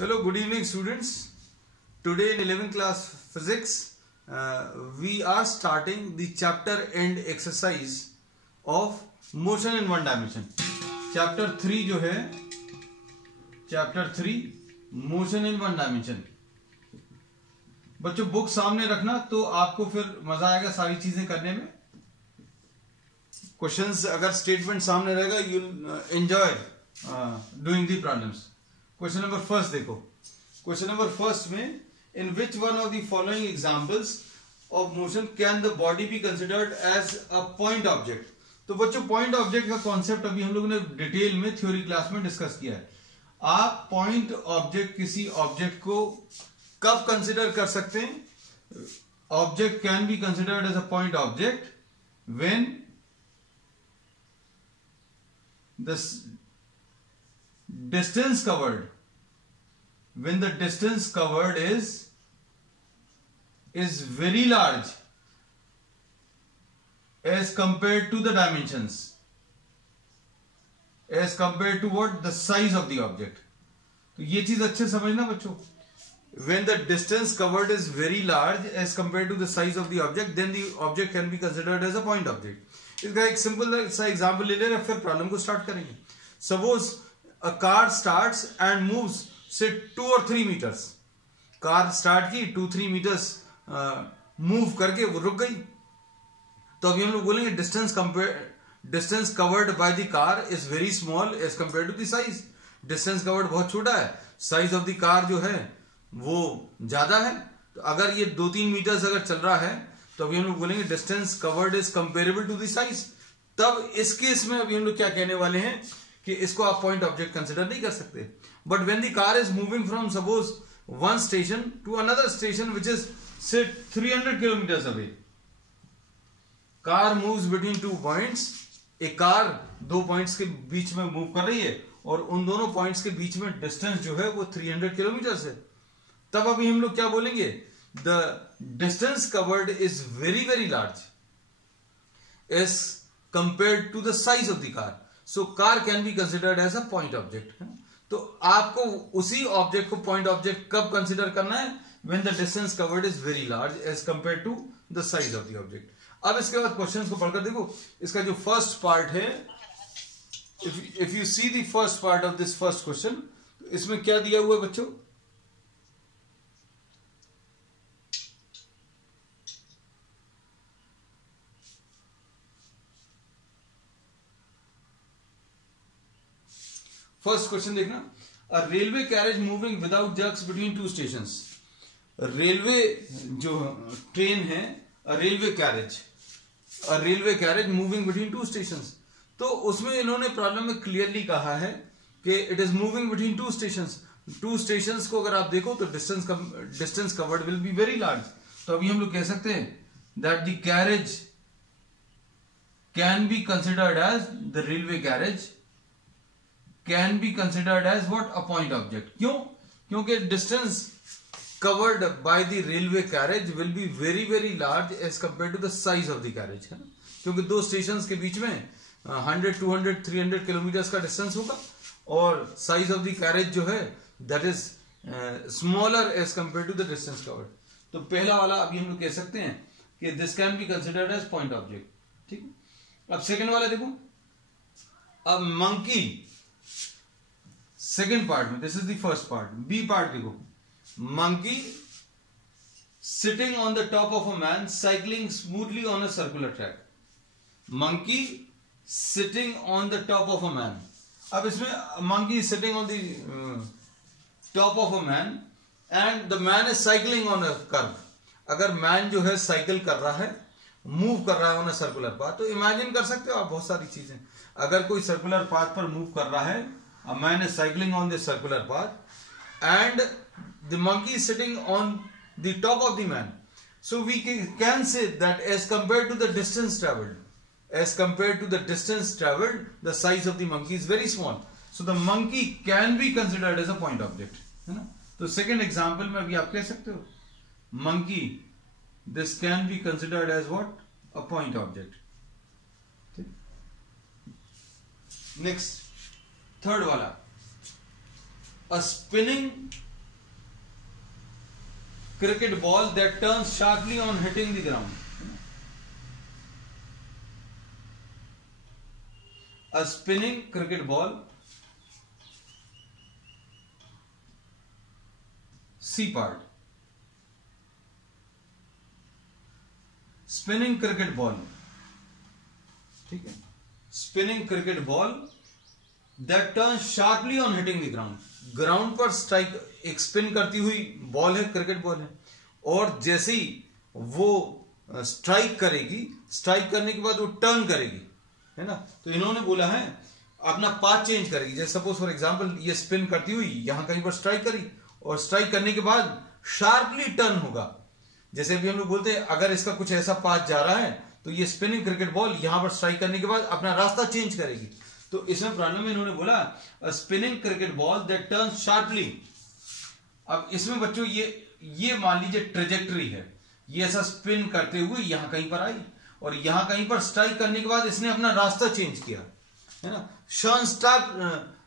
Hello, good evening students. Today in 11th class physics we are starting the chapter end exercise of motion in one dimension. Chapter 3 जो है chapter 3 motion in one dimension. बच्चों book सामने रखना तो आपको फिर मजा आएगा सारी चीजें करने में. क्वेश्चंस अगर स्टेटमेंट सामने रहेगा you enjoy doing the problems. Question number first देखो. क्वेश्चन नंबर फर्स्ट में in which one of the following examples of motion can the body be considered as a point object. तो बच्चों point object का concept अभी हम लोगों ने detail में थ्योरी क्लास में डिस्कस किया है. आप पॉइंट ऑब्जेक्ट किसी ऑब्जेक्ट को कब कंसिडर कर सकते हैं? Object can be considered as a point object when the distance covered is very large as compared to the dimensions, as compared to what? The size of the object. तो ये चीज अच्छे समझना बच्चों. When the distance covered is very large as compared to the size of the object, then the object can be considered as a point object. इसका एक simple सा example ले ले रहे, फिर प्रॉब्लम को स्टार्ट करेंगे. Suppose a car starts and moves से 2 और 3 मीटर्स. कार स्टार्ट की 2-3 मीटर्स मूव करके वो रुक गई. तो अभी हम लोग बोलेंगे distance covered by the car is very small as compare to the size. Distance covered बहुत छोटा है, साइज ऑफ द कार जो है वो ज्यादा है. तो अगर ये 2-3 मीटर्स अगर चल रहा है तो अभी हम लोग बोलेंगे distance covered is comparable to the size. तब इस केस में अभी हम लोग क्या कहने वाले हैं कि इसको आप पॉइंट ऑब्जेक्ट कंसिडर नहीं कर सकते. But when the car is moving from suppose one station to another station which is say 300 kilometres away. Car moves between 2 points. एक कार 2 पॉइंट्स के बीच में मूव कर रही है और उन दोनों पॉइंट्स के बीच में डिस्टेंस जो है वो 300 किलोमीटर्स है. तब अभी हम लोग क्या बोलेंगे? The distance covered is very very large as compared to the size of the car. So car can be considered as a point object. तो आपको उसी ऑब्जेक्ट को पॉइंट ऑब्जेक्ट कब कंसिडर करना है? When the distance covered is very large as compared to the size of the object. अब इसके बाद क्वेश्चंस को पढ़कर देखो. इसका जो फर्स्ट पार्ट है, if you see the first part of this first question, इसमें क्या दिया हुआ है बच्चों? फर्स्ट क्वेश्चन देखना. A railway carriage moving without jerks between 2 stations. Railway जो ट्रेन है, a railway carriage moving between 2 stations. तो उसमें इन्होंने प्रॉब्लम में क्लियरली कहा है कि इट इज मूविंग बिटवीन 2 स्टेशंस. 2 स्टेशंस को अगर आप देखो तो distance covered will be very large. तो अभी हम लोग कह सकते हैं that the carriage can be considered as the railway carriage can be considered as what? A point object. क्यों? क्योंकि distance covered by the railway carriage will be very very large as compared to the size of the carriage. है ना? क्योंकि 2 stations के बीच में 100, 200, 300 kilometres का distance होगा और साइज ऑफ द कैरेज जो है that is smaller as compare to the distance covered. तो पहला वाला अभी हम लोग कह सकते हैं कि this can be considered as point object. ठीक है. अब सेकेंड वाला देखो. अब मंकी सेकेंड पार्ट में, this is the first part. B part देखो. Monkey sitting on the top of a man cycling smoothly on a circular track. Monkey sitting on the top of a man. अब इसमें monkey sitting on the top of a man and the man is cycling on a curve. अगर man जो है cycle कर रहा है, move कर रहा है ऑन अ सर्कुलर पाथ, तो इमेजिन कर सकते हो आप बहुत सारी चीजें. अगर कोई सर्कुलर पाथ पर मूव कर रहा है, a man is cycling on this circular path and the monkey is sitting on the top of the man. So we can say that as compared to the distance traveled, the size of the monkey is very small. So the monkey can be considered as a point object. है ना? तो second example में अभी आप कह सकते हो monkey, this can be considered as what? A point object. Next. Third वाला, a spinning cricket ball that turns sharply on hitting the ground. A spinning cricket ball, C part. Spinning cricket ball, ठीक है, spinning cricket ball that turns sharply on hitting the ground. Ground पर strike, एक spin करती हुई ball है, cricket ball है, और जैसे ही वो स्ट्राइक करेगी, स्ट्राइक करने के बाद वो टर्न करेगी, है ना, तो इन्होंने बोला है अपना पाथ चेंज करेगी. जैसे सपोज फॉर एग्जांपल ये स्पिन करती हुई यहां कहीं पर स्ट्राइक करी, और स्ट्राइक करने के बाद शार्पली टर्न होगा. जैसे अभी हम लोग बोलते हैं अगर इसका कुछ ऐसा पाथ जा रहा है तो ये स्पिनिंग क्रिकेट बॉल यहां पर स्ट्राइक करने के बाद अपना रास्ता चेंज करेगी. तो इसमें प्रॉब्लम में इन्होंने बोला spinning cricket ball that turn sharply. अब इसमें बच्चों ये मान लीजिए ट्रेजेक्टरी है, ये ऐसा स्पिन करते हुए यहां कहीं पर आई और यहां कहीं पर स्ट्राइक करने के बाद इसने अपना रास्ता चेंज किया, है ना.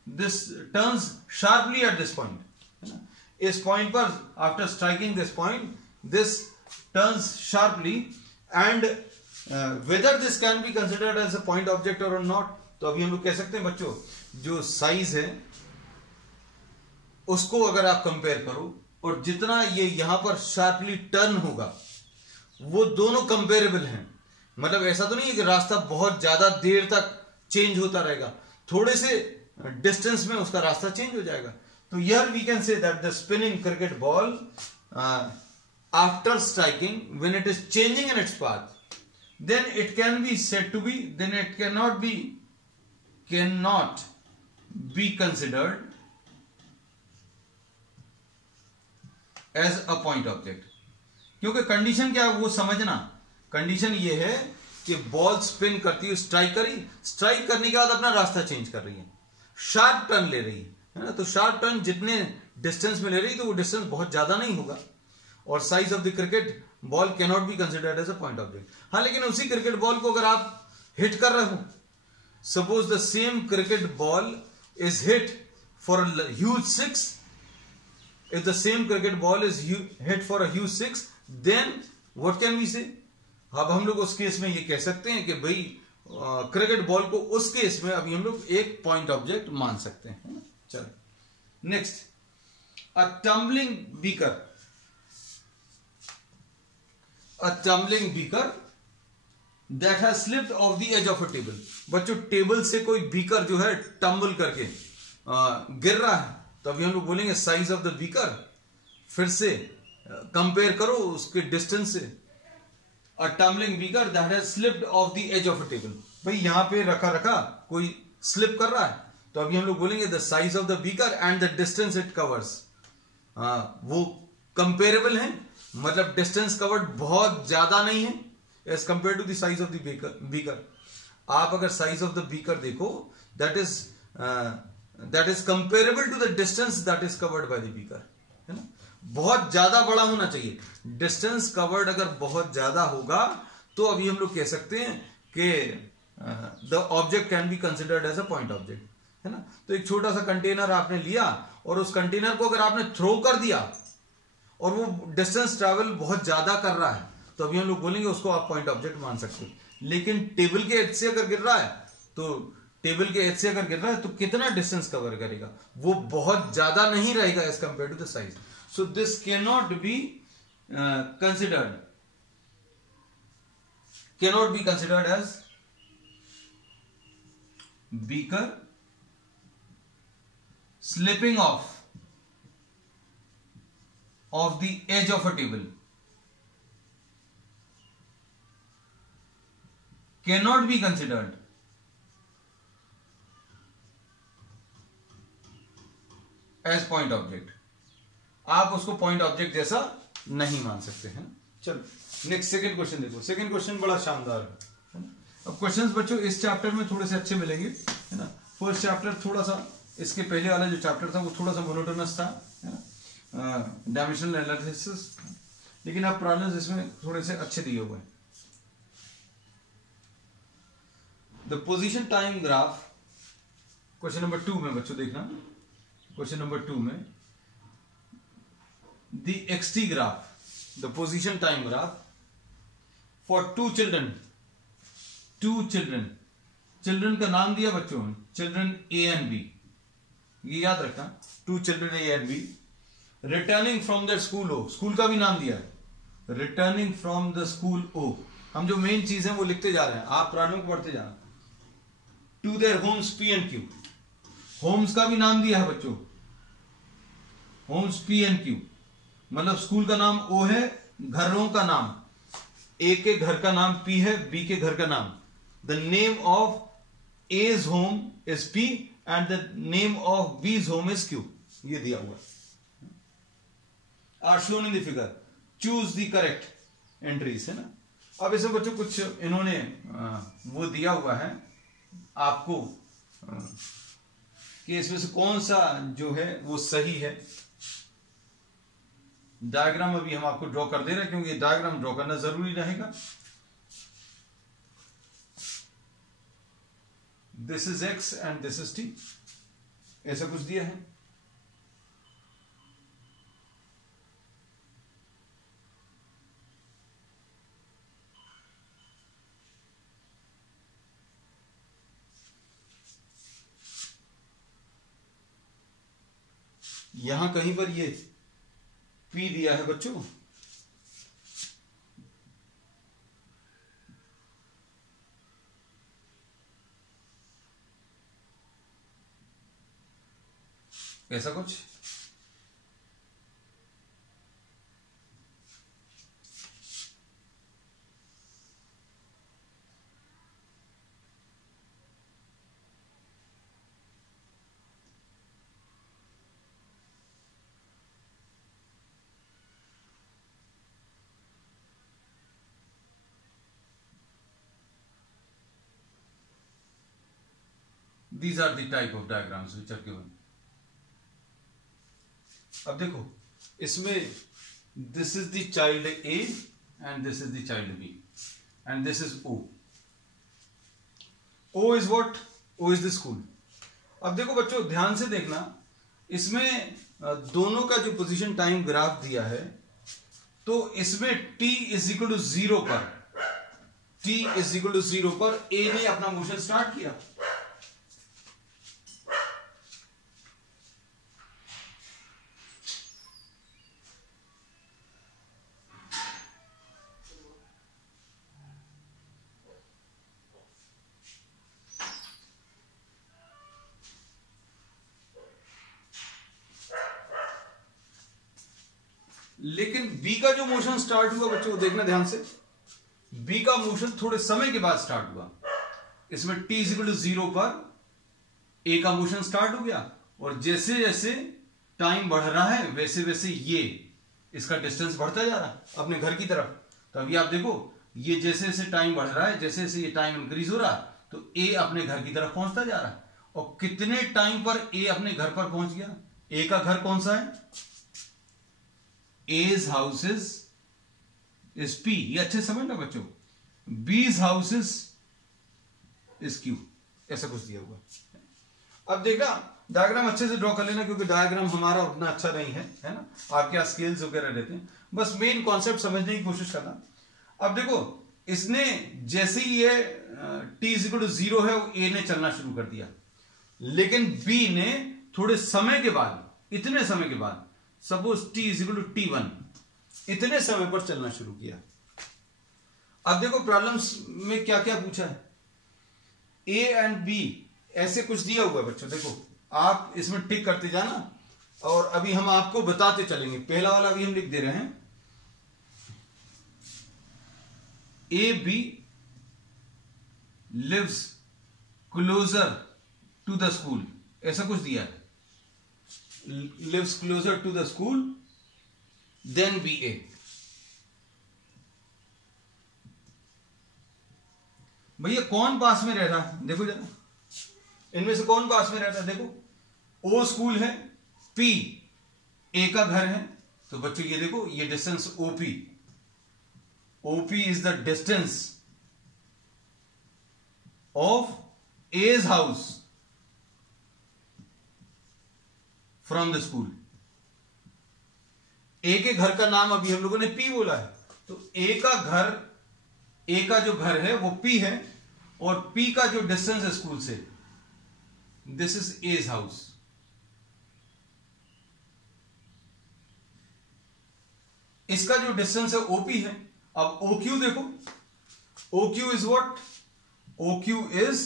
This turns sharply at this point, है ना. इस पॉइंट पर after striking this point this turns sharply and whether this can be considered as a point object और नॉट. तो अभी हम लोग कह सकते हैं बच्चों जो साइज है उसको अगर आप कंपेयर करो और जितना ये यहां पर शार्पली टर्न होगा वो दोनों कंपेरेबल हैं. मतलब ऐसा तो नहीं है कि रास्ता बहुत ज्यादा देर तक चेंज होता रहेगा, थोड़े से डिस्टेंस में उसका रास्ता चेंज हो जाएगा. तो here we can say that the spinning cricket ball after striking when it is changing in its path then it can be said to be, then it cannot be considered as a point object. क्योंकि condition क्या है वो समझना. Condition ये है कि ball spin करती है, स्ट्राइक करी, स्ट्राइक करने के बाद अपना रास्ता चेंज कर रही है, शार्प टर्न ले रही है ना. तो शार्प टर्न जितने डिस्टेंस में ले रही है तो वो डिस्टेंस बहुत ज्यादा नहीं होगा, और size of the cricket ball cannot be considered as a point object. हाँ, लेकिन उसी क्रिकेट बॉल को अगर आप हिट कर रहे हो, suppose the same cricket ball is hit for a huge six, if the same cricket ball is hit for a huge six, then what can we say. अब हम लोग उस केस में ये कह सकते हैं कि भाई क्रिकेट बॉल को उस केस में अभी हम लोग एक पॉइंट ऑब्जेक्ट मान सकते हैं. चलो next, a tumbling beaker. A tumbling beaker that has slipped off the edge of a table. बच्चों टेबल से कोई बीकर जो है टम्बल करके गिर रहा है, तो अभी हम लोग बोलेंगे साइज ऑफ द बीकर. फिर से कंपेयर करो उसके डिस्टेंस से. A tumbling beaker that has slipped off the edge of a table. भाई यहां पे रखा कोई स्लिप कर रहा है, तो अभी हम लोग बोलेंगे the size of the beaker and the distance it covers. वो कंपेरेबल है, मतलब डिस्टेंस कवर्ड बहुत ज्यादा नहीं है as compare to the size of the beaker. आप अगर साइज ऑफ द बीकर देखो that is comparable to the distance that is covered by the beaker, है ना. बहुत ज्यादा बड़ा होना चाहिए. डिस्टेंस कवर्ड अगर बहुत ज्यादा होगा तो अभी हम लोग कह सकते हैं कि the object can be considered as a point object, है ना. तो एक छोटा सा कंटेनर आपने लिया और उस कंटेनर को अगर आपने थ्रो कर दिया और वो डिस्टेंस ट्रैवल बहुत ज्यादा कर रहा है, तो अभी हम लोग बोलेंगे उसको आप पॉइंट ऑब्जेक्ट मान सकते हो. लेकिन टेबल के एज से अगर गिर रहा है तो कितना डिस्टेंस कवर करेगा, वो बहुत ज्यादा नहीं रहेगा as compare to the size. So this can not be considered as beaker slipping off the edge of a table, cannot be considered as point object. आप उसको पॉइंट ऑब्जेक्ट जैसा नहीं मान सकते हैं. चलो नेक्स्ट सेकंड क्वेश्चन देखो. Second question बड़ा शानदार है. अब क्वेश्चंस बच्चों इस चैप्टर में थोड़े से अच्छे मिलेंगे, है ना. फर्स्ट चैप्टर थोड़ा सा, इसके पहले वाला जो चैप्टर था वो थोड़ा सा मोनोटोनस था, है ना, डायमेंशनल एनालिसिस. लेकिन अब प्रॉब्लम्स इसमें थोड़े से अच्छे दिए हुए हैं. The position time graph, question number 2 में बच्चों देखना, क्वेश्चन नंबर 2 में the XT graph the position time graph for two children, children का नाम दिया बच्चों, चिल्ड्रन ए एंड बी, ये याद रखना, two children A and B, returning from the school O, school का भी नाम दिया है, returning from the school O, हम जो मेन चीज है वो लिखते जा रहे हैं, आप प्राणों को पढ़ते जाना, to their homes P and Q, homes का भी नाम दिया है बच्चों, होम्स पी एंड क्यू, मतलब स्कूल का नाम ओ है, घरों का नाम, ए के घर का नाम पी है, बी के घर का नाम, the name of A's home is P and the name of B's home is Q, ये दिया हुआ है, are shown in the figure, choose the correct entries, है ना। अब इसमें बच्चों कुछ इन्होंने वो दिया हुआ है आपको कि इसमें से कौन सा जो है वो सही है। डायग्राम अभी हम आपको ड्रॉ कर दे रहे हैं क्योंकि डायग्राम ड्रॉ करना जरूरी रहेगा। This is x and this is T, ऐसा कुछ दिया है। यहां कहीं पर ये P दिया है बच्चों, ऐसा कुछ, These are the type of diagrams which are given. अब देखो इसमें this is the child A and this is the child B and this is O. O is what? O is the school. अब देखो बच्चों ध्यान से देखना, इसमें दोनों का जो पोजीशन टाइम ग्राफ दिया है, तो इसमें t इज इक्वल टू 0 पर, t इज इक्वल टू 0 पर A ने अपना मोशन स्टार्ट किया। लेकिन बी का जो मोशन स्टार्ट हुआ बच्चों देखना ध्यान से, बी का मोशन थोड़े समय के बाद स्टार्ट हुआ। इसमें t इज इक्वल टू 0 पर ए का मोशन स्टार्ट हो गया, और जैसे जैसे टाइम बढ़ रहा है वैसे वैसे ये इसका डिस्टेंस बढ़ता जा रहा है अपने घर की तरफ। तो अभी आप देखो ये जैसे जैसे टाइम बढ़ रहा है, जैसे जैसे ये टाइम इंक्रीज हो रहा है, तो ए अपने घर की तरफ पहुंचता जा रहा है। और कितने टाइम पर ए अपने घर पर पहुंच गया? ए का घर कौन सा है? A's house is P, ये अच्छे समझना बच्चों। B's house is Q, ऐसा कुछ दिया हुआ। अब देखना डायग्राम अच्छे से ड्रॉ कर लेना, क्योंकि डायग्राम हमारा उतना अच्छा नहीं है ना, आपके यहाँ स्केल्स वगैरह रहते हैं, बस मेन कॉन्सेप्ट समझने की कोशिश करना। अब देखो इसने जैसे ही ये t इज इक्वल टू 0 है, वो A ने चलना शुरू कर दिया, लेकिन B ने थोड़े समय के बाद, इतने समय के बाद, suppose t is equal to t1, इतने समय पर चलना शुरू किया। अब देखो प्रॉब्लम्स में क्या क्या पूछा है, A एंड B ऐसे कुछ दिया हुआ है बच्चों। देखो आप इसमें टिक करते जाना, और अभी हम आपको बताते चलेंगे। पहला वाला अभी हम लिख दे रहे हैं, A B lives closer to the school, ऐसा कुछ दिया है। lives closer to the school than BA। भैया कौन पास में रह रहा है? देखो जरा इनमें से कौन पास में रहता है। देखो O स्कूल है, P A का घर है, तो बच्चों ये देखो ये distance OP is the distance of A's house from the school। ए के घर का नाम अभी हम लोगों ने पी बोला है, तो ए का जो घर है वो पी है, और पी का जो डिस्टेंस है स्कूल से, दिस इज एज हाउस। इसका जो डिस्टेंस है ओपी है। अब ओक्यू देखो, OQ is what? OQ is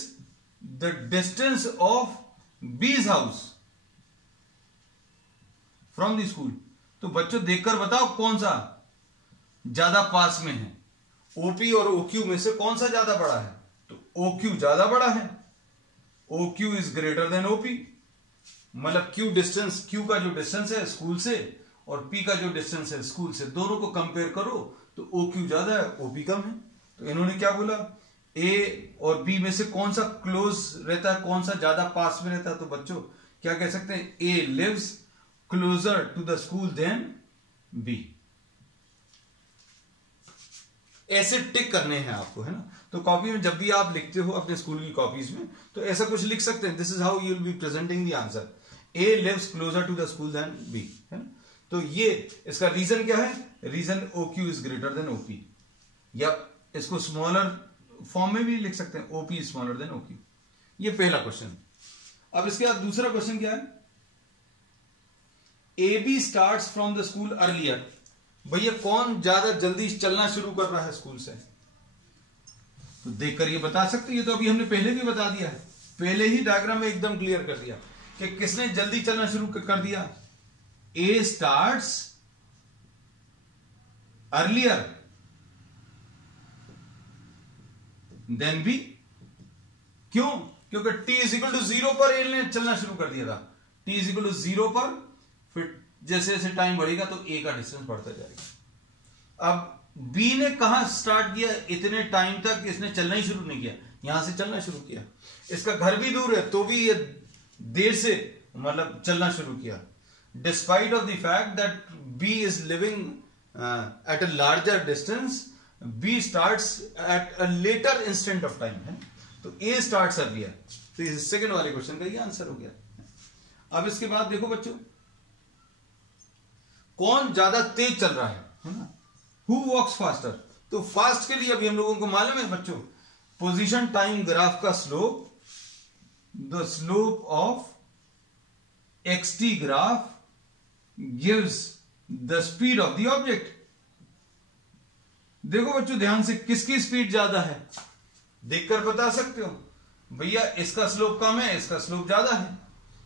the distance of बीज हाउस फ्रॉम द स्कूल। तो बच्चों देखकर बताओ कौन सा ज्यादा पास में है, ओपी और ओक्यू में से कौन सा ज्यादा बड़ा है? तो ओक्यू ज्यादा बड़ा है, OQ is greater then OP. मतलब क्यू का जो डिस्टेंस है स्कूल से और पी का जो डिस्टेंस है स्कूल से, दोनों को कंपेयर करो तो ओक्यू ज्यादा है, ओपी कम है। तो इन्होंने क्या बोला, ए और बी में से कौन सा क्लोज रहता है, कौन सा ज्यादा पास में रहता है? तो बच्चों क्या कह सकते हैं, A lives closer to the school than B. ऐसे टिक करने हैं आपको, है ना। तो कॉपी में जब भी आप लिखते हो अपने स्कूल की कॉपीज में, तो ऐसा कुछ लिख सकते हैं, this is how you will be presenting the answer, A lives closer to the school than B, है ना। तो ये इसका रीजन क्या है? Reason OQ is greater than OP, या इसको स्मॉलर फॉर्म में भी लिख सकते हैं, OP is smaller then OQ। ये पहला क्वेश्चन। अब इसके बाद दूसरा क्वेश्चन क्या है, AB starts from the school earlier. भैया कौन ज्यादा जल्दी चलना शुरू कर रहा है स्कूल से? तो देखकर ये बता सकते, ये तो अभी हमने पहले भी बता दिया है, पहले ही डायग्राम में एकदम क्लियर कर दिया कि किसने जल्दी चलना शुरू कर दिया। A starts earlier than B। क्यों? क्योंकि t इज इक्वल टू 0 पर A ने चलना शुरू कर दिया था। t इज इक्वल टू 0 पर, फिर जैसे जैसे टाइम बढ़ेगा तो A का डिस्टेंस बढ़ता जाएगा। अब B ने कहां स्टार्ट किया? इतने टाइम तक इसने चलना ही शुरू नहीं किया, यहां से चलना शुरू किया। इसका घर भी दूर है तो भी ये देर से मतलब चलना शुरू किया। Despite of the fact that B is living at a larger distance, B starts at a later instant of time है। तो A starts earlier। तो इस सेकंड वाले क्वेश्चन का ये आंसर हो गया। अब इसके बाद देखो बच्चों, कौन ज्यादा तेज चल रहा है ना? Who walks faster? तो फास्ट के लिए अभी हम लोगों को मालूम है बच्चों, पोजीशन टाइम ग्राफ का slope, the slope of xt graph gives the speed of the object। देखो बच्चों ध्यान से, किसकी स्पीड ज्यादा है देखकर बता सकते हो। भैया इसका स्लोप कम है, इसका स्लोप ज्यादा है।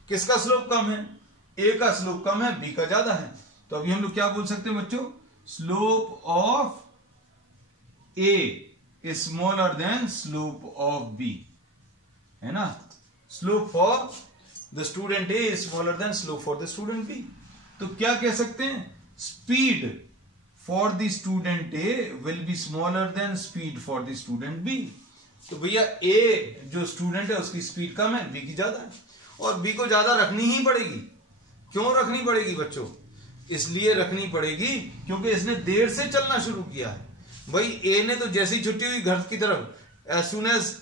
किसका स्लोप कम है? ए का स्लोप कम है, बी का ज्यादा है। तो अभी हम लोग क्या बोल सकते हैं बच्चों, slope of A is smaller than slope of B, है ना। Slope for the student A is smaller than slope for the student B. तो क्या कह सकते हैं, speed for the student A will be smaller than speed for the student B. तो भैया ए जो स्टूडेंट है उसकी स्पीड कम है, बी की ज्यादा है, और बी को ज्यादा रखनी ही पड़ेगी। क्यों रखनी पड़ेगी बच्चों? इसलिए रखनी पड़ेगी क्योंकि इसने देर से चलना शुरू किया है। भाई ए ने तो जैसे ही छुट्टी हुई घर की तरफ, as soon as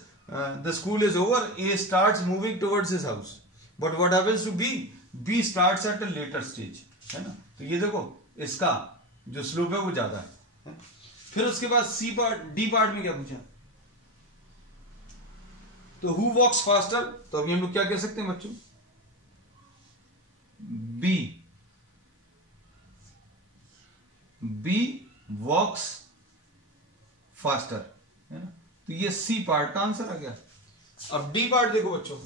the school is over, A starts moving towards his house, but what happens to B, B starts at a later stage, है ना। तो ये देखो इसका जो स्लोप है वो ज्यादा है। फिर उसके बाद सी पार्ट, डी पार्ट में क्या पूछा, तो हु वॉक्स फास्टर? तो अभी हम लोग क्या कह सकते हैं बच्चों, बी वॉक्स फास्टर, है ना। तो ये सी पार्ट का आंसर आ गया। अब डी पार्ट देखो बच्चों,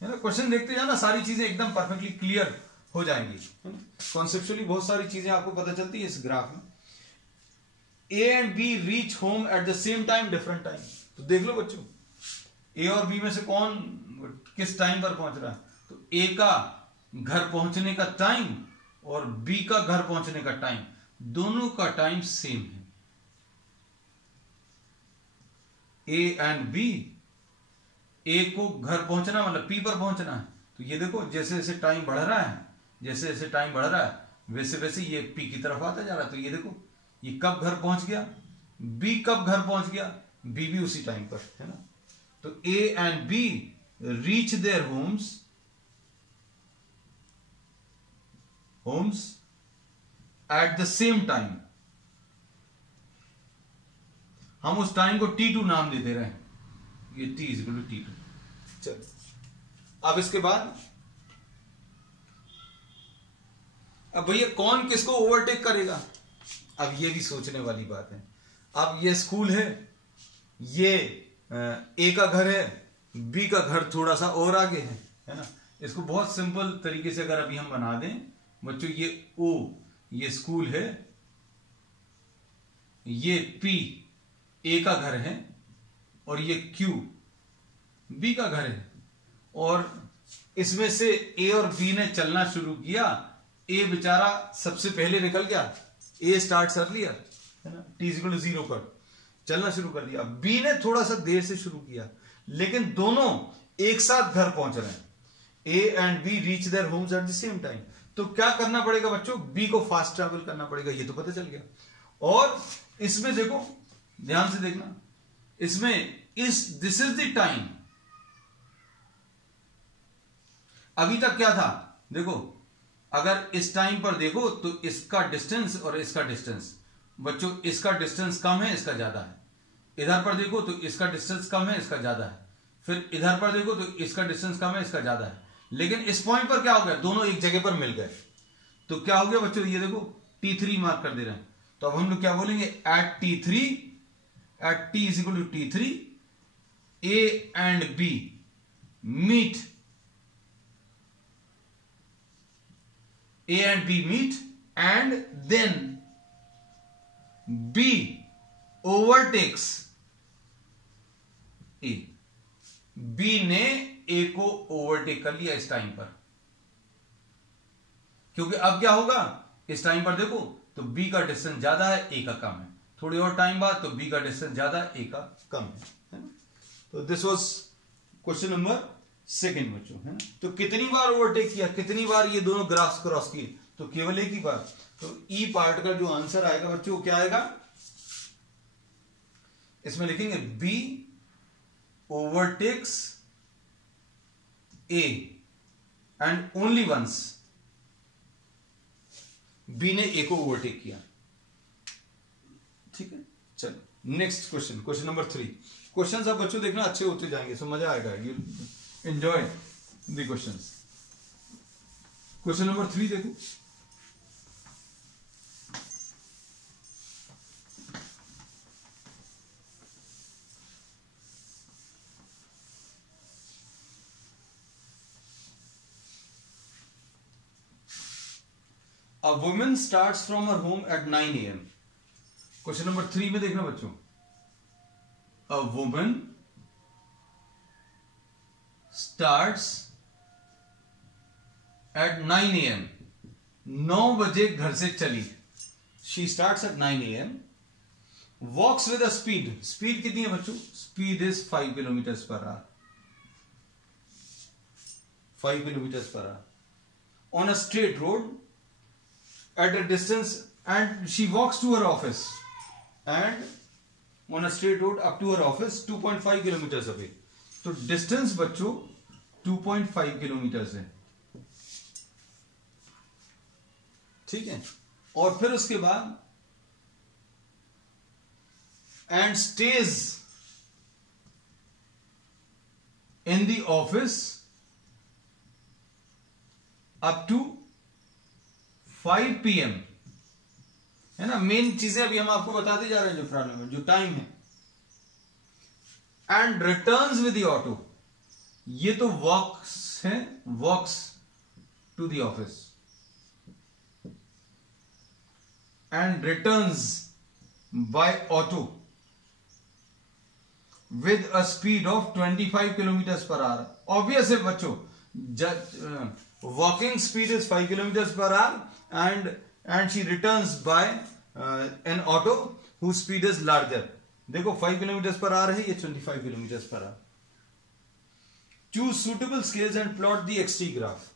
है ना। क्वेश्चन देखते जाना, सारी चीजें एकदम परफेक्टली क्लियर हो जाएंगी, है ना। कॉन्सेप्चुअली बहुत सारी चीजें आपको पता चलती है इस ग्राफ में। A and B reach home at the same time, different time. तो देख लो बच्चों, ए और बी में से कौन किस टाइम पर पहुंच रहा है? तो ए का घर पहुंचने का टाइम और बी का घर पहुंचने का टाइम, दोनों का टाइम सेम है। ए एंड बी, ए को घर पहुंचना मतलब पी पर पहुंचना है। तो ये देखो जैसे जैसे टाइम बढ़ रहा है, जैसे जैसे टाइम बढ़ रहा है वैसे वैसे ये पी की तरफ आता जा रहा है। तो ये देखो ये कब घर पहुंच गया, बी कब घर पहुंच गया, बी भी उसी टाइम पर, है ना। तो A and B reach their homes homes at the same time. हम उस टाइम को T2 नाम दे दे रहे हैं, ये T is equal to T2। चलो अब इसके बाद, अब भैया कौन किसको ओवरटेक करेगा, अब ये भी सोचने वाली बात है। अब ये स्कूल है, ये ए का घर है, बी का घर थोड़ा सा और आगे है ना। इसको बहुत सिंपल तरीके से अगर अभी हम बना दें बच्चों, ये ओ ये स्कूल है, ये पी ए का घर है, और ये क्यू बी का घर है, और इसमें से ए और बी ने चलना शुरू किया। ए बेचारा सबसे पहले निकल गया, ए स्टार्ट अर्लियर है ना, टी इक्वल टू 0 पर चलना शुरू कर दिया। बी ने थोड़ा सा देर से शुरू किया, लेकिन दोनों एक साथ घर पहुंच रहे हैं। A and B reach their homes at the same time. तो क्या करना पड़ेगा बच्चों, बी को फास्ट ट्रैवल करना पड़ेगा, ये तो पता चल गया। और इसमें देखो, ध्यान से देखना, इसमें दिस इज द टाइम। अभी तक क्या था, देखो अगर इस टाइम पर देखो तो इसका डिस्टेंस और इसका डिस्टेंस, बच्चों इसका डिस्टेंस कम है, इसका ज्यादा है। इधर पर देखो तो इसका डिस्टेंस कम है, इसका ज्यादा है। फिर इधर पर देखो तो इसका डिस्टेंस कम है, इसका ज्यादा है। लेकिन इस पॉइंट पर क्या हो गया, दोनों एक जगह पर मिल गए। तो क्या हो गया बच्चों, ये देखो T3 मार्क कर दे रहे हैं। तो अब हम लोग क्या बोलेंगे, at T3, at T is equal to T3 A and B meet, A and B meet, and then B overtakes A. B ने A को ओवरटेक कर लिया इस टाइम पर, क्योंकि अब क्या होगा, इस टाइम पर देखो तो B का डिस्टेंस ज्यादा है, A का कम है। थोड़ी और टाइम बाद तो B का डिस्टेंस ज्यादा है, A का कम है ना। तो दिस वाज क्वेश्चन नंबर 2 बच्चों, है ना। तो कितनी बार ओवरटेक किया, कितनी बार ये दोनों ग्राफ्स क्रॉस किए, तो केवल एक ही बार। तो ई पार्ट का जो आंसर आएगा बच्चों, क्या आएगा, इसमें लिखेंगे B overtakes A and only once. B ने ए को ओवरटेक किया, ठीक है। चलो next question, question number 3। Question अब बच्चों देखना अच्छे होते जाएंगे, सो मजा आएगा, you enjoy the questions. Question number 3 देखो, A woman starts from her home at 9 AM. Question number 3 में देखना बच्चों, A woman starts at 9 AM. 9 बजे घर से चली, She starts at 9 AM. Walks with a speed. Speed कितनी है बच्चों, Speed is 5 kilometers per hour. 5 kilometers per hour. On a straight road. At a distance, and she walks to her office, and on a straight road up to her office 2.5 kilometers away. तो distance बच्चों 2.5 kilometers है, ठीक है। और फिर उसके बाद and stays in the office up to 5 PM, है ना। मेन चीजें अभी हम आपको बताते जा रहे हैं, जो प्रॉब्लम है, जो टाइम है। And returns with the auto, ये तो वॉक्स है, walks to the office, and returns by auto with a speed of 25 kilometre per hour. Obvious है बच्चों, walking speed is 5 kilometers per hour and she returns by an auto whose speed is larger. देखो 5 kilometers per hour है, ये 25 kilometers per hour. Choose suitable scales and plot the XT graph.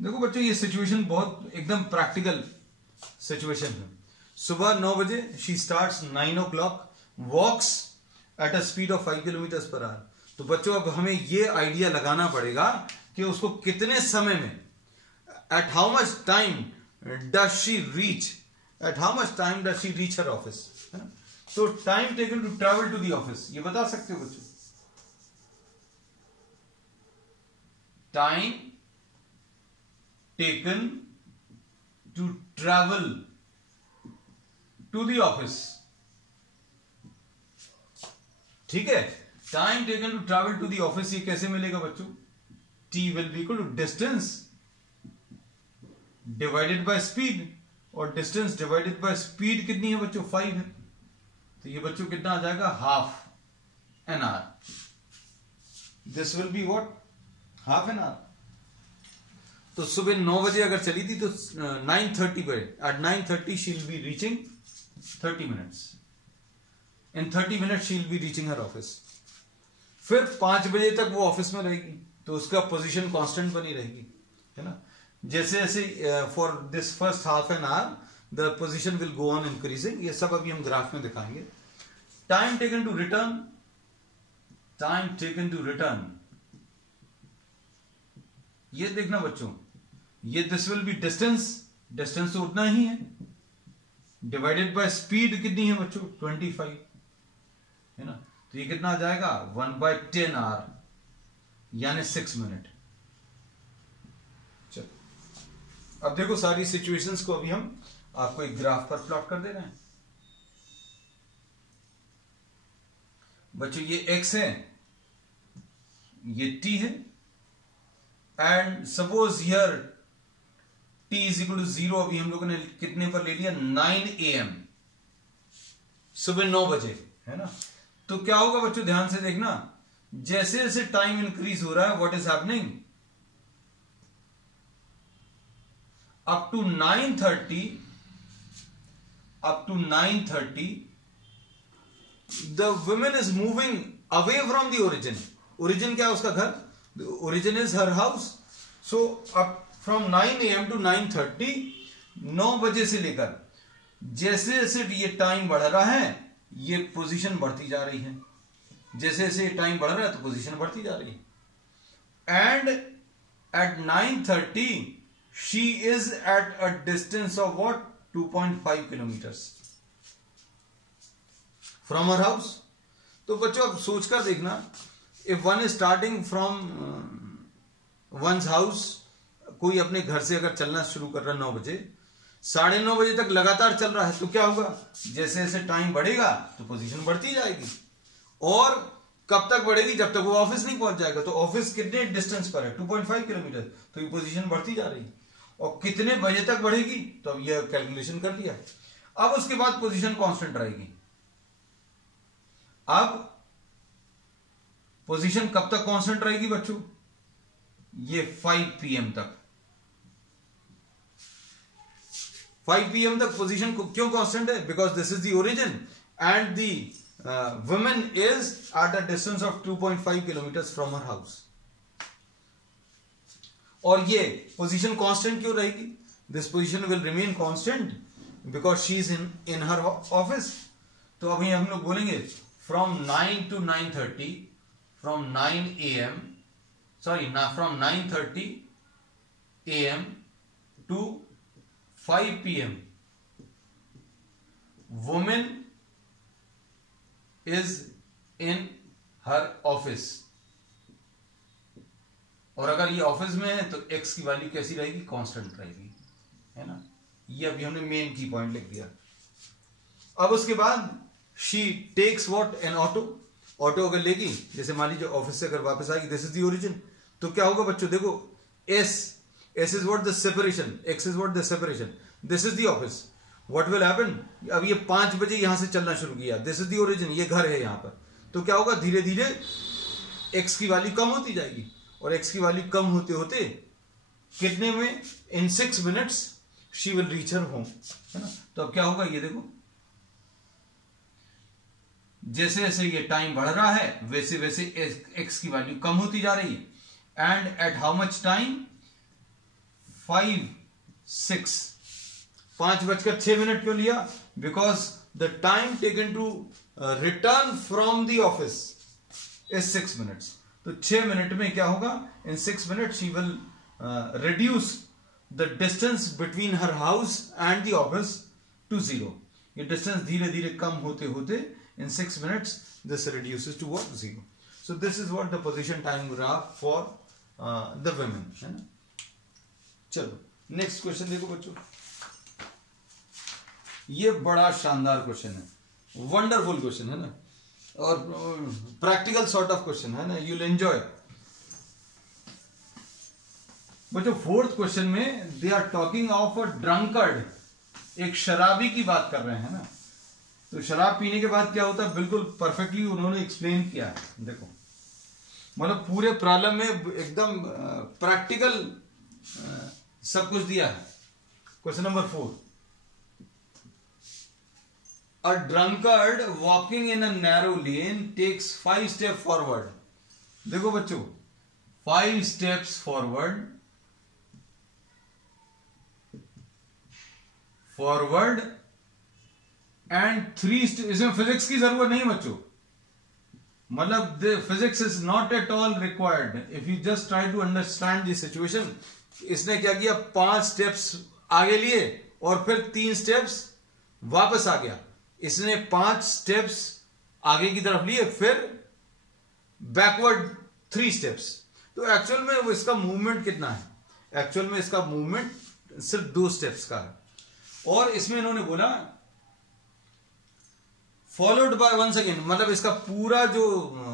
देखो बच्चों, ये situation बहुत एकदम practical situation है। सुबह 9 बजे she starts 9 o'clock, walks at a speed of 5 kilometers per hour. तो बच्चों अब हमें ये आइडिया लगाना पड़ेगा कि उसको कितने समय में, at how much time does she reach, at how much time does she reach her office, है ना। तो time taken to travel to the office, ये बता सकते हो बच्चों? Time taken to travel to the office, ठीक है। Time taken to travel to the office ये कैसे मिलेगा बच्चों? T will be equal to distance divided by speed, और डिस्टेंस डिवाइडेड बाय स्पीड कितनी है बच्चों? 5 है। तो ये बच्चों कितना आ जाएगा? Half an our. This will be what? Half an our. तो सुबह 9 बजे अगर चली थी तो 9:30 पे, at 9:30 she will be reaching 30 minutes, in 30 minute she will be reaching her office. फिर 5 बजे तक वो ऑफिस में रहेगी, तो उसका पोजीशन कांस्टेंट बनी रहेगी, है ना। जैसे जैसे for this first half an hour the position will go on increasing. ये सब अभी हम ग्राफ में दिखाएंगे। Time taken to return, time taken to return, ये देखना बच्चों, ये this will be distance, distance तो उतना ही है, डिवाइडेड बाय स्पीड कितनी है बच्चों? 25, है ना। तो ये कितना आ जाएगा? 1/10 आवर, यानी 6 मिनट। चलो अब देखो सारी सिचुएशंस को अभी हम आपको एक ग्राफ पर प्लॉट कर दे रहे हैं बच्चों। ये x है, ये t है, and suppose here t is equal to 0। अभी हम लोगों ने कितने पर ले लिया? 9 AM, सुबह 9 बजे, है ना। तो क्या होगा बच्चों? ध्यान से देखना, जैसे जैसे टाइम इंक्रीज हो रहा है, what is happening? Up to 9:30, the women is moving away from the origin. Origin क्या है उसका? घर। Origin is her house. So up from 9 AM to 9:30, 9 बजे से लेकर जैसे जैसे ये टाइम बढ़ रहा है, ये पोजीशन बढ़ती जा रही है। जैसे जैसे टाइम बढ़ रहा है तो पोजीशन बढ़ती जा रही है। And at 9:30 she is at a distance of what? 2.5 kilometres from her house. तो बच्चों अब सोचकर देखना, if one is starting from one's house, कोई अपने घर से अगर चलना शुरू कर रहा है 9 बजे, 9:30 बजे तक लगातार चल रहा है, तो क्या होगा? जैसे जैसे टाइम बढ़ेगा तो पोजीशन बढ़ती जाएगी। और कब तक बढ़ेगी? जब तक वो ऑफिस नहीं पहुंच जाएगा। तो ऑफिस कितने डिस्टेंस पर है? 2.5 किलोमीटर। तो ये पोजीशन बढ़ती जा रही है। और कितने बजे तक बढ़ेगी? तो अब ये कैलकुलेशन कर लिया। अब उसके बाद पोजीशन कांस्टेंट रहेगी। अब पोजीशन कब तक कांस्टेंट रहेगी बच्चों? ये 5 PM तक। 5 PM तक पोजीशन क्यों कांस्टेंट है? Because this is the origin and the women is at a distance of 2.5 kilometres from her house. और ये पोजीशन कांस्टेंट क्यों रहेगी? This position will remain constant because she is in her office. तो अभी हम लोग बोलेंगे from 9 to 9:30, from 9 AM, sorry, from 9:30 AM to 5 PM, woman is in her office। और अगर ये ऑफिस में है तो x की वैल्यू कैसी रहेगी? कांस्टेंट रहेगी, है ना। ये अभी हमने मेन की पॉइंट लिख दिया। अब उसके बाद she takes what? An auto. Auto अगर लेगी, जैसे मान लीजिए ऑफिस से अगर वापस आएगी, दिस इज द ओरिजिन, तो क्या होगा बच्चों? देखो S is what? The separation. X is what? The separation. This is the office. What will happen? अब ये 5 बजे यहां से चलना शुरू किया, दिस इज द ओरिजिन, ये घर है यहां पर। तो क्या होगा? धीरे धीरे X की वैल्यू कम होती जाएगी, और X की वैल्यू कम होते होते कितने में? इन 6 minutes she will reach her home, है ना। तो अब क्या होगा? ये देखो, जैसे जैसे ये टाइम बढ़ रहा है वैसे वैसे x की वैल्यू कम होती जा रही है। And at how much time? 5:06 क्यों लिया? Because the time taken to return from the office is 6 minutes. तो 6 मिनट में क्या होगा? In 6 minutes she will reduce the distance between her house and the office to 0. ये distance धीरे धीरे कम होते होते in 6 minutes this reduces to what? 0. So this is what the position time graph for the women है ना. चलो next question देखो बच्चों. ये बड़ा शानदार क्वेश्चन है, वंडरफुल क्वेश्चन है ना, और प्रैक्टिकल सॉर्ट ऑफ क्वेश्चन है ना, यू विल एंजॉय. बच्चों फोर्थ क्वेश्चन में they are talking of a drunkard, एक शराबी की बात कर रहे हैं ना. तो शराब पीने के बाद क्या होता है, बिल्कुल परफेक्टली उन्होंने एक्सप्लेन किया है. देखो मतलब पूरे प्रॉब्लम में एकदम प्रैक्टिकल सब कुछ दिया है. Question number 4. A drunkard walking in a narrow lane takes 5 steps forward. देखो बच्चों 5 steps forward and 3 steps. इसमें फिजिक्स की जरूरत नहीं बच्चों, मतलब physics is not at all required if you just try to understand the situation. इसने क्या किया, 5 स्टेप्स आगे लिए और फिर 3 स्टेप्स वापस आ गया. इसने 5 स्टेप्स आगे की तरफ लिए फिर बैकवर्ड 3 स्टेप्स. तो एक्चुअल में वो इसका मूवमेंट कितना है, एक्चुअल में इसका मूवमेंट सिर्फ 2 स्टेप्स का है. और इसमें इन्होंने बोला फॉलोड बाय 1 सेकेंड, मतलब इसका पूरा जो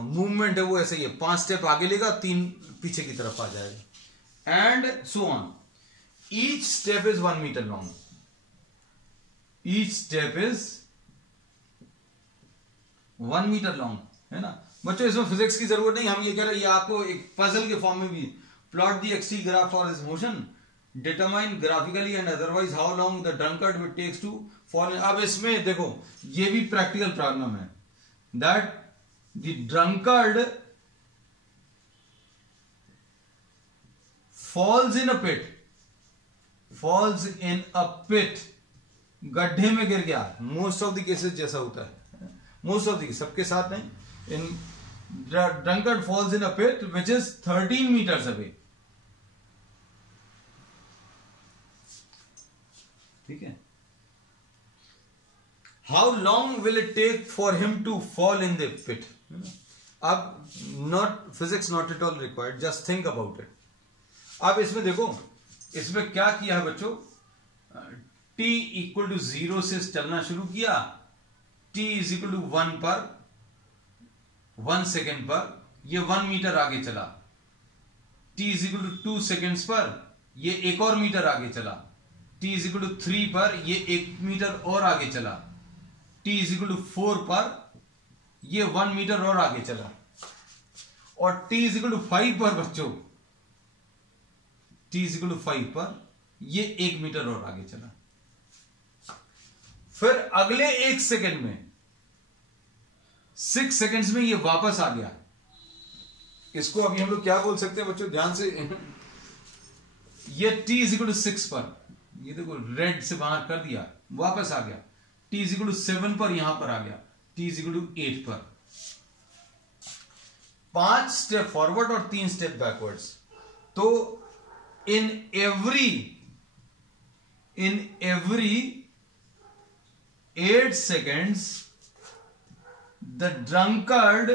मूवमेंट है वो ऐसे ही है, 5 स्टेप आगे लेगा 3 पीछे की तरफ आ जाएगा and so on. Each step is 1 metre long. Each step is 1 metre long है ना. बच्चों इसमें फिजिक्स की जरूरत नहीं, हम ये कह रहे हैं ये आपको एक पजल के फॉर्म में भी. Plot the XT graph for his motion, determine graphically and otherwise how long the drunkard will takes to fall. अब इसमें देखो ये भी प्रैक्टिकल प्रॉब्लम है that the drunkard falls in a pit, falls in a pit, गड्ढे में गिर गया. मोस्ट ऑफ द केसेस जैसा होता है, मोस्ट ऑफ द, सबके साथ नहीं. In drunkard falls in a pit which is 13 metres away. ठीक है. How long will it take for him to fall in the pit. अब not physics not at all required, just think about it. अब इसमें देखो इसमें क्या किया है बच्चों, t इक्वल टू 0 से चलना शुरू किया, t इज इक्वल टू 1 पर 1 सेकेंड पर ये 1 मीटर आगे चला. t is equal to 2 seconds पर ये 1 और मीटर आगे चला. t इज इक्वल टू 3 पर ये 1 मीटर और आगे चला. t इज इक्वल टू 4 पर ये 1 मीटर और आगे चला. और t इज इक्वल टू 5 पर बच्चों, t इज इक्वल टू 5 पर ये 1 मीटर और आगे चला. फिर अगले 1 सेकेंड में 6 सेकेंड्स में ये वापस आ गया. इसको अभी हम लोग क्या बोल सकते हैं बच्चों, ध्यान से. ये t इज इक्वल टू 6 पर, ये देखो रेड से बाहर कर दिया, वापस आ गया. t इज इक्वल टू 7 पर यहां पर आ गया. t इज इक्वल टू 8 पर. 5 स्टेप फॉरवर्ड और 3 स्टेप बैकवर्ड्स. तो in every 8 seconds the drunkard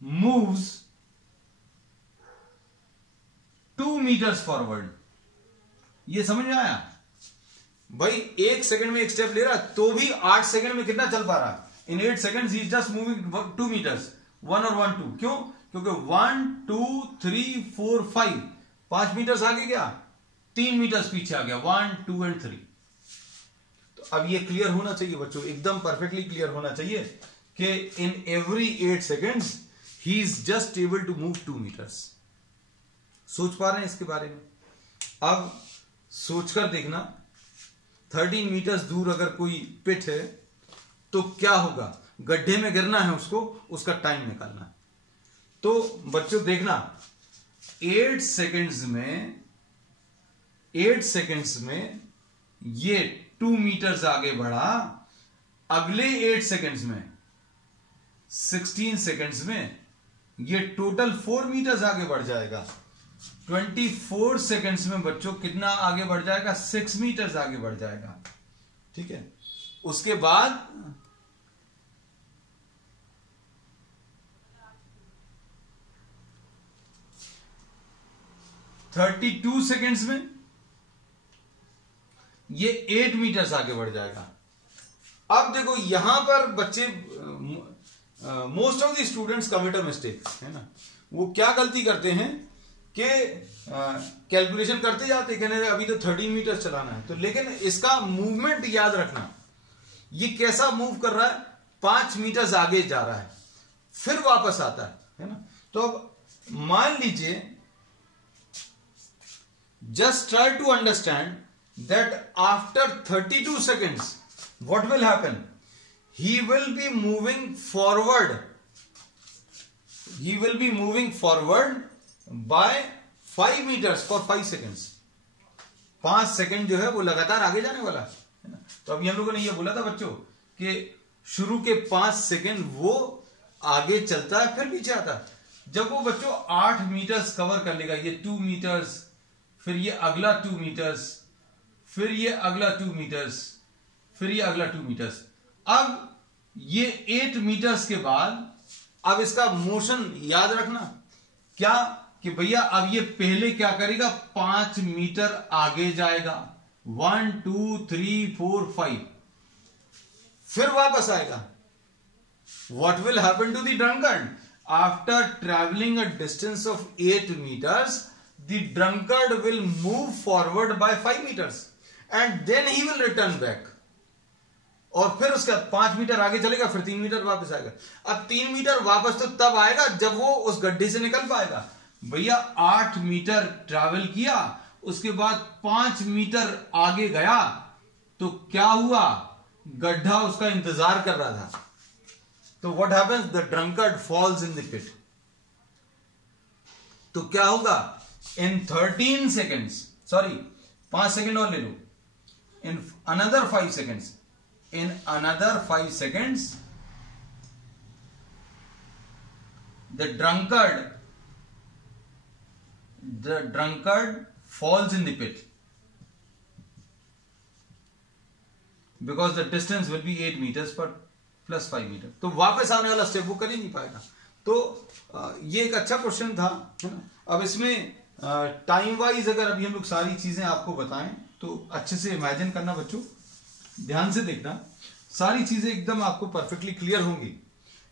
moves 2 meters forward. ये समझ में आया भाई? 1 सेकंड में 1 स्टेप ले रहा तो भी 8 सेकंड में कितना चल पा रहा है? इन 8 seconds he is just moving 2 meters, 1 और 1 2. क्यों? क्योंकि 1 2 3 4 5 5 मीटर्स आगे गया, 3 मीटर्स पीछे आ गया, 1 2 एंड 3. तो अब ये क्लियर होना चाहिए बच्चों, एकदम परफेक्टली क्लियर होना चाहिए कि in every 8 seconds he is just able to move 2 metres. सोच पा रहे हैं इसके बारे में? अब सोचकर देखना, 13 मीटर्स दूर अगर कोई पिट है तो क्या होगा, गड्ढे में गिरना है उसको, उसका टाइम निकालना है. तो बच्चों देखना 8 सेकेंड्स में ये 2 मीटर्स आगे बढ़ा. अगले 8 सेकेंड्स में 16 सेकेंड्स में ये टोटल 4 मीटर्स आगे बढ़ जाएगा। 24 सेकेंड्स में बच्चों कितना आगे बढ़ जाएगा? 6 मीटर्स आगे बढ़ जाएगा। ठीक है, उसके बाद 32 सेकेंड्स में ये 8 मीटर्स आगे बढ़ जाएगा। अब देखो यहां पर बच्चे, most of the students commit a mistake, है ना। वो क्या गलती करते हैं कि कैलकुलेशन करते जाते, कहने अभी तो 13 मीटर चलाना है, तो लेकिन इसका मूवमेंट याद रखना, ये कैसा मूव कर रहा है, 5 मीटर आगे जा रहा है फिर वापस आता है ना। तो अब मान लीजिए, just try to understand that after 32 seconds what will happen? He will be moving forward, he will be moving forward by 5 meters for 5 seconds। 5 second जो है वो लगातार आगे जाने वाला है ना। तो अभी हम लोगों ने ये बोला था बच्चों कि शुरू के 5 सेकंड वो आगे चलता है फिर पीछे आता है। जब वो बच्चों 8 मीटर्स कवर कर लेगा, ये 2 मीटर्स, फिर ये अगला 2 मीटर्स, फिर ये अगला 2 मीटर्स, फिर ये अगला 2 मीटर्स, अब ये 8 मीटर्स के बाद अब इसका मोशन याद रखना क्या, कि भैया अब ये पहले क्या करेगा, 5 मीटर आगे जाएगा, 1 2 3 4 5, फिर वापस आएगा। What will happen to the drunkard? After traveling a distance of 8 meters, the drunkard will move forward by 5 meters and then he will return back। और फिर उसका 5 मीटर आगे चलेगा, फिर 3 मीटर वापस आएगा। अब 3 मीटर वापस तो तब आएगा जब वो उस गड्ढे से निकल पाएगा। भैया 8 मीटर ट्रैवल किया, उसके बाद 5 मीटर आगे गया, तो क्या हुआ, गड्ढा उसका इंतजार कर रहा था। तो what happens, the drunkard falls in the pit. तो क्या होगा, इन 13 सेकेंड्स, सॉरी 5 सेकेंड और ले लो, in another 5 seconds, in another 5 seconds the drunkard falls in the pit because the distance will be 8 meters per plus 5 meter। तो वापस आने वाला स्टेप वो कर ही नहीं पाएगा। तो ये एक अच्छा क्वेश्चन था, है ना। अब इसमें टाइम वाइज अगर अभी हम लोग सारी चीजें आपको बताएं तो अच्छे से इमेजिन करना बच्चों, ध्यान से देखना, सारी चीजें एकदम आपको परफेक्टली क्लियर होंगी।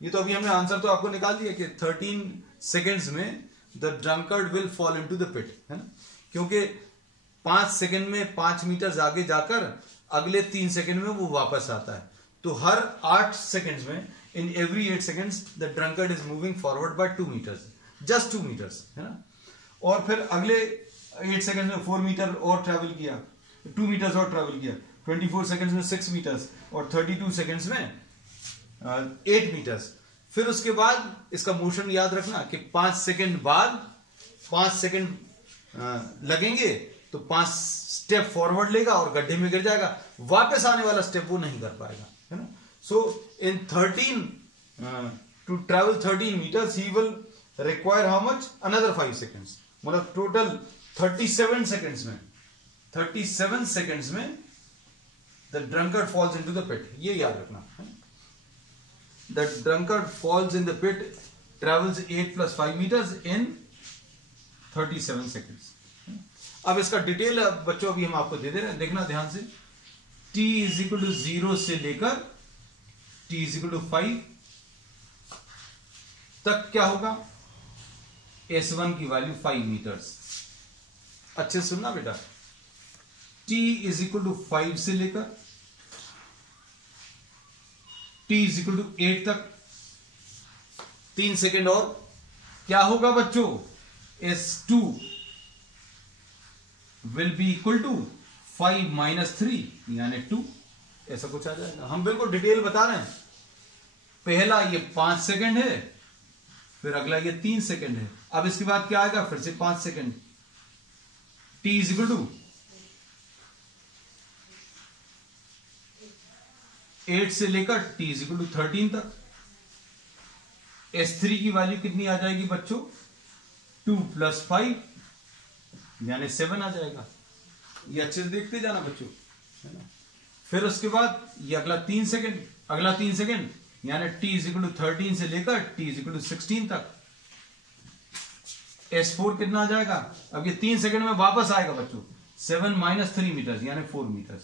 ये तो अभी हमने आंसर तो आपको निकाल दिया कि 13 सेकेंड्स में the drunkard will fall into the pit, है ना। क्योंकि 5 सेकेंड में 5 मीटर आगे जाकर अगले 3 सेकेंड में वो वापस आता है। तो हर 8 सेकेंड्स में, in every 8 seconds the drunkard is moving forward by 2 metres, just 2 metres, है ना। और फिर अगले 8 सेकेंड में 4 मीटर और ट्रेवल किया, 2 मीटर्स और ट्रेवल किया, 24 सेकेंड्स में 6 मीटर्स और 32 सेकेंड्स में 8 मीटर्स। फिर उसके बाद इसका मोशन याद रखना कि 5 सेकेंड बाद 5 सेकेंड लगेंगे तो 5 स्टेप फॉरवर्ड लेगा और गड्ढे में गिर जाएगा, वापस आने वाला स्टेप वो नहीं कर पाएगा, है ना। So in 13 to travel 13 metres he will require how much, another 5 seconds, मतलब टोटल 37 सेकेंड्स में, 37 सेकेंड्स में the drunkard falls into the pit। ये याद रखना, the drunkard falls in the pit, travels 8 plus 5 meters in 37 seconds। अब इसका detail बच्चों अभी हम आपको दे दे रहे हैं, देखना ध्यान से। t इज इक्वल टू 0 से लेकर t इज इक्वल टू 5 तक क्या होगा, s1 की वैल्यू 5 मीटर्स। अच्छे से सुनना बेटा, t इज इक्वल टू 5 से लेकर t इज इक्वल टू 8 तक, 3 सेकेंड और क्या होगा बच्चों, s2 will be equal to 5 minus 3 यानी 2, ऐसा कुछ आ जाएगा। हम बिल्कुल डिटेल बता रहे हैं। पहला ये 5 सेकेंड है, फिर अगला ये 3 सेकेंड है, अब इसके बाद क्या आएगा, फिर से 5 second, t is equal to 8 से लेकर t इज इक्वल टू 13 तक, S3 की वैल्यू कितनी आ जाएगी बच्चों, 2 + 5 यानी 7 आ जाएगा। ये अच्छे से देखते जाना बच्चों, है ना। फिर उसके बाद ये अगला 3 सेकंड यानी t = 13 से लेकर t = 16 तक। S4 कितना आ जाएगा, अब ये 3 सेकंड में वापस आएगा बच्चों, 7 - 3 मीटर यानी 4 मीटर।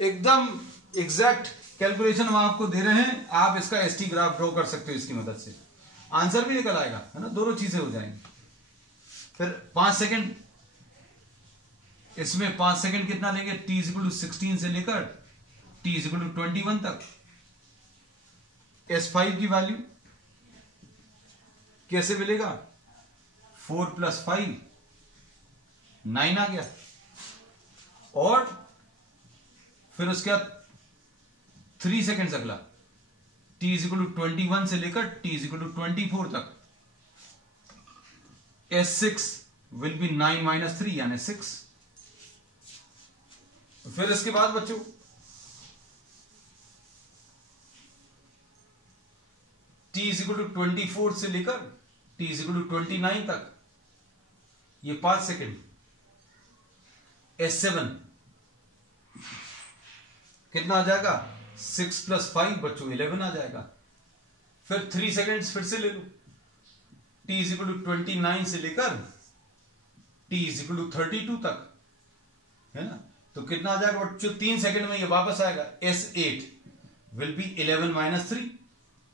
एकदम एग्जैक्ट कैलकुलेशन हम आपको दे रहे हैं, आप इसका ST ग्राफ ड्रॉ कर सकते हो, इसकी मदद से आंसर भी निकल आएगा, है ना, दोनों चीजें हो जाएंगी। फिर 5 सेकंड, इसमें 5 सेकंड कितना लेंगे, t = 16 से लेकर t = 21 तक। S5 की वैल्यू कैसे मिलेगा, 4 + 5 9 आ गया। और फिर उसके बाद 3 सेकंड अगला, t = 21 से लेकर t = 24 तक। S6 will be 9 - 3 यानी 6। फिर इसके बाद बच्चों t = 24 से लेकर t = 29 तक, ये 5 सेकंड। S7 कितना आ जाएगा, 6 + 5 बच्चों 11 आ जाएगा। फिर 3 सेकंड्स फिर से ले लो, t = 29 से लेकर t = 32 तक, है ना, तो कितना आ जाएगा बच्चों, 3 सेकंड में ये वापस आएगा। S8 will be 11 - 3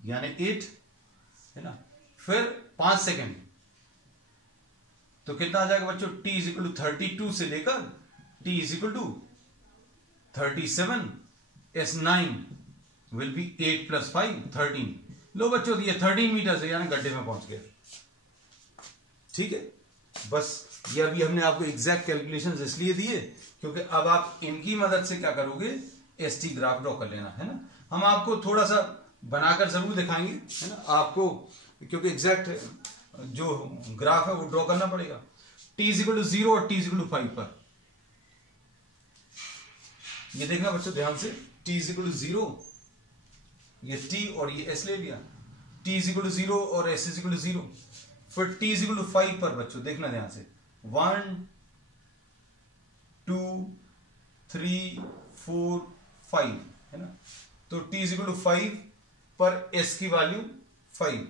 यानी 8, है ना। फिर 5 सेकंड, तो कितना आ जाएगा बच्चों, t = 32 से लेकर t = 37। S9 will be 8 + 5 13। लो बच्चों ये 13 मीटर से यानी गड्ढे में पहुंच गया। ठीक है, बस ये अभी हमने आपको एग्जैक्ट कैलकुलेशंस इसलिए दिए क्योंकि अब आप इनकी मदद से क्या करोगे, ST ग्राफ ड्रॉ कर लेना, है ना। हम आपको थोड़ा सा बनाकर जरूर दिखाएंगे, है ना, आपको, क्योंकि एग्जैक्ट जो ग्राफ है वो ड्रॉ करना पड़ेगा। t = 0 और t = 5 पर, ये देखना बच्चों ध्यान से, t = 0, ये t और ये s ले लिया, t = 0 और s = 0। फिर t = 5 पर बच्चों देखना ध्यान से, 1 2 3 4 5, है ना। तो t = 5 पर s की वैल्यू 5,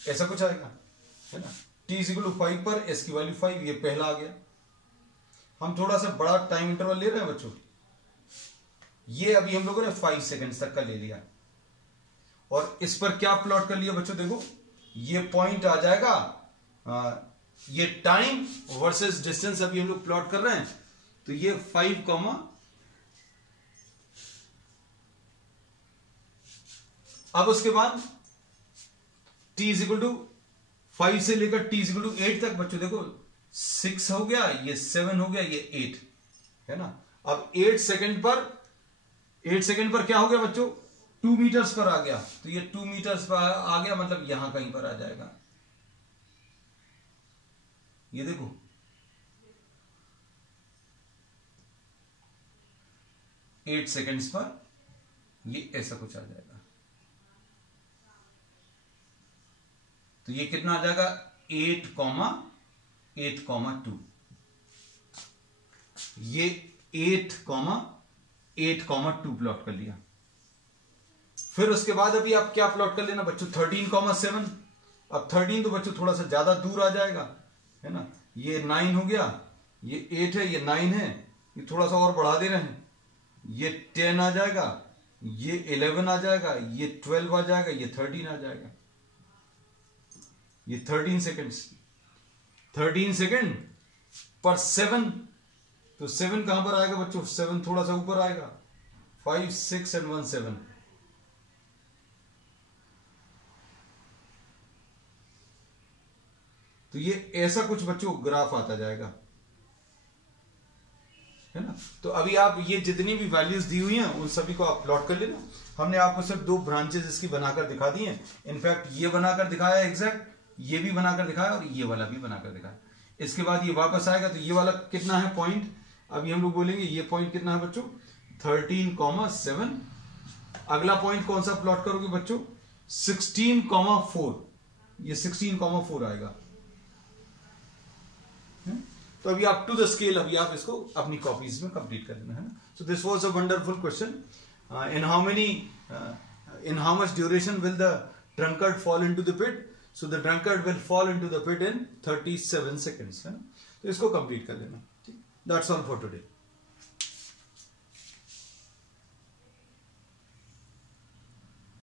ऐसा कुछ आएगा, है ना। t = 5 पर s की वैल्यू 5, ये पहला आ गया। हम थोड़ा सा बड़ा टाइम इंटरवल ले रहे हैं बच्चों, ये अभी हम लोगों ने 5 सेकंड्स तक का ले लिया, और इस पर क्या प्लॉट कर लिया बच्चों, देखो ये पॉइंट आ जाएगा, ये टाइम वर्सेस डिस्टेंस अभी हम लोग प्लॉट कर रहे हैं, तो ये 5, अब उसके बाद t = 5 से लेकर t = 8 तक बच्चों देखो, 6 हो गया, ये 7 हो गया, ये 8, है ना। अब 8 सेकंड पर क्या हो गया बच्चों, 2 मीटर्स पर आ गया, तो ये 2 मीटर्स पर आ गया, मतलब यहां कहीं पर आ जाएगा, ये देखो, एट सेकेंड्स पर ये ऐसा कुछ आ जाएगा। तो ये कितना आ जाएगा, 8,8,2, ये 8,8,2 प्लॉट कर लिया। फिर उसके बाद अभी आप क्या प्लॉट कर लेना बच्चों, 13,7। अब 13 तो बच्चों थोड़ा सा ज्यादा दूर आ जाएगा, है ना। ये 9 हो गया, ये 8 है, ये 9 है, ये थोड़ा सा और बढ़ा दे रहे हैं, ये 10 आ जाएगा, ये 11 आ जाएगा, ये 12 आ जाएगा, ये 13 आ जाएगा, ये 13 सेकेंड्स। 13 सेकेंड पर 7, तो 7 कहां पर आएगा बच्चों, 7 थोड़ा सा ऊपर आएगा, 5, 6 and 1 7। तो ये ऐसा कुछ बच्चों ग्राफ आता जाएगा, है ना। तो अभी आप ये जितनी भी वैल्यूज दी हुई हैं उन सभी को आप प्लॉट कर लेना। हमने आपको सिर्फ 2 ब्रांचेस इसकी बनाकर दिखा दी हैं। इनफैक्ट ये बनाकर दिखाया एग्जैक्ट, ये भी बनाकर दिखाया और ये वाला भी बनाकर दिखाया। इसके बाद ये वापस आएगा, तो ये वाला कितना है पॉइंट, अभी हम लोग बोलेंगे ये पॉइंट कितना है बच्चों 13,7। अगला पॉइंट कौन सा प्लॉट करोगे बच्चों 16,4। ये 16,4 आएगा। तो अभी अप टू द स्केल अभी आप इसको अपनी कॉपीज में कंप्लीट कर लेना है ना। So this was a wonderful question. in how much duration will the drunkard fall into the pit? So the drunkard will fall into the pit in 37 seconds है ना। तो इसको कंप्लीट कर लेना। That's all for today.